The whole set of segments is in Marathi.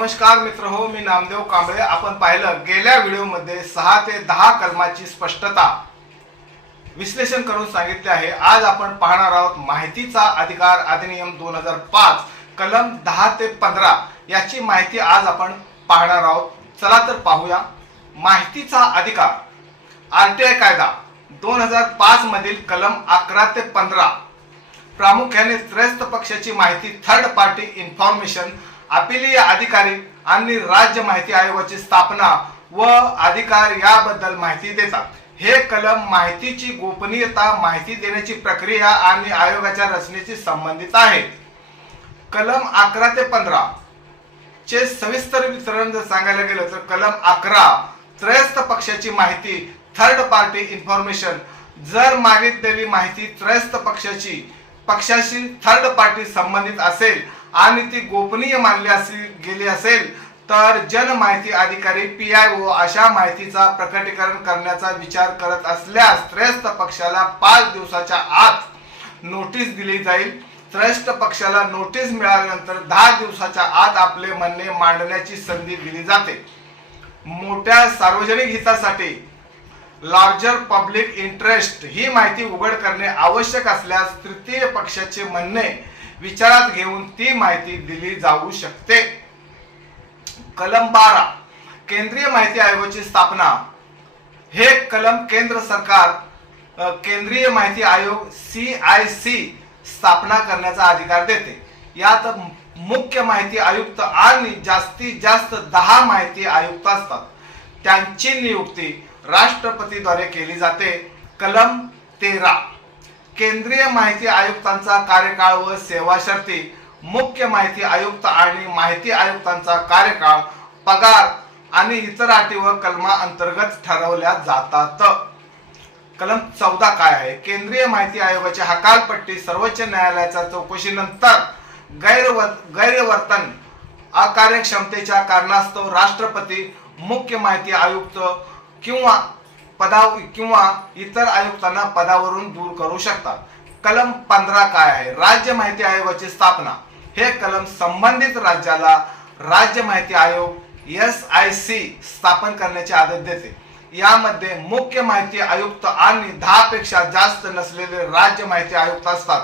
नमस्कार मित्र हो मी नामदेव कांबळे. आपण पाहिलं गेल्या व्हिडिओमध्ये सहा ते दहा कलमाची स्पष्टता विश्लेषण करून सांगितले आहे. आज आपण पाहणार आहोत माहितीचा अधिकार अधिनियम दोन हजार पाच कलम दहा ते पंधरा याची माहिती आज आपण पाहणार आहोत. चला तर पाहूया. माहितीचा अधिकार. आर टी आय कायदा. दोन हजार पाच मधील कलम अकरा ते पंधरा. प्रामुख्याने त्रयस्थ पक्षाची माहिती थर्ड पार्टी इन्फॉर्मेशन अपिलीय अधिकारी आणि राज्य माहिती आयोगाची स्थापना व अधिकार याबद्दल माहिती देतात. हे कलम माहितीची गोपनीयता माहिती देण्याची प्रक्रिया आणि आयोगाच्या रचनेशी संबंधित आहे. कलम अकरा ते पंधरा चे सविस्तर वितरण जर सांगायला गेलं तर कलम अकरा त्रयस्थ पक्षाची माहिती थर्ड पार्टी इन्फॉर्मेशन जर मागितलेली माहिती त्रयस्थ पक्षाची पक्षाशी थर्ड पार्टी संबंधित असेल आणि ती गोपनीय मानली असेल गेली असेल तर जन माहिती अधिकारी पी आय ओ अशा माहितीचा प्रकटीकरण करण्याचा विचार करत असल्यास त्रयस्थ पक्षाला पाच दिवसाच्या आत नोटीस दिली जाईल. त्रयस्थ पक्षाला नोटीस मिळाल्यानंतर दहा दिवसाच्या आत आपले म्हणणे मांडण्याची संधी दिली जाते. मोठ्या सार्वजनिक हितासाठी लार्जर पब्लिक इंटरेस्ट ही माहिती उघड करणे आवश्यक असल्यास तृतीय पक्षाचे म्हणणे विचारात घेऊन ती माहिती दिली जाऊ शकते. कलम बारा केंद्रीय माहिती आयोगाची स्थापना. हे कलम केंद्र सरकार केंद्रीय माहिती आयोग सी आय सी स्थापना करण्याचा अधिकार देते. यात मुख्य माहिती आयुक्त आणि जास्तीत जास्त दहा माहिती आयुक्त असतात. त्यांची नियुक्ती राष्ट्रपतीद्वारे केली जाते. कलम तेरा. केंद्रीय माहिती आयुक्तांचा कार्यकाळ व सेवा शर्ती मुख्य माहिती आयुक्त आणि माहिती आयुक्तांचा कार्यकाळ पगार आणि इतर अटी व कलमा अंतर्गत ठरवल्या जातात. कलम चौदा काय आहे? केंद्रीय माहिती आयोगाची हकालपट्टी सर्वोच्च न्यायालयाच्या चौकशीनंतर गैरव गैरवर्तन अकार्यक्षमतेच्या कारणास्तव राष्ट्रपती मुख्य माहिती आयुक्त किंवा पदाव किंवा इतर आयुक्तांना पदावरून दूर करू शकतात. कलम पंधरा काय आहे? राज्य माहिती आयोगाची स्थापना. हे कलम संबंधित राज्याला राज्य माहिती आयोग एस आय सी स्थापन करण्याचे आदेश देते. यामध्ये मुख्य माहिती आयुक्त आणि दहा पेक्षा जास्त नसलेले राज्य माहिती आयुक्त असतात.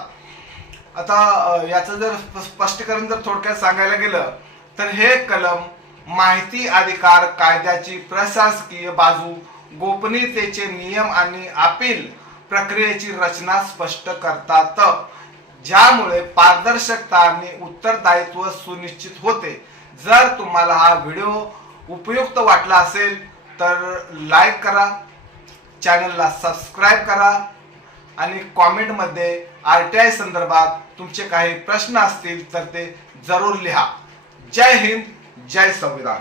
आता याचं जर स्प- स्पष्टीकरण जर थोडक्यात सांगायला गेलं तर हे कलम माहिती अधिकार कायद्याची प्रशासकीय बाजू गोपनीयतेचे नियम आणि अपील प्रक्रियेची रचना स्पष्ट करतात. ज्यामुळे पारदर्शकता आणि उत्तरदायित्व सुनिश्चित होते. जर तुम्हाला हा व्हिडिओ उपयुक्त वाटला असेल तर लाईक करा चॅनलला सबस्क्राईब करा आणि कॉमेंटमध्ये आर टी आय संदर्भात तुमचे काही प्रश्न असतील तर ते जरूर लिहा. जय हिंद जय संविधान.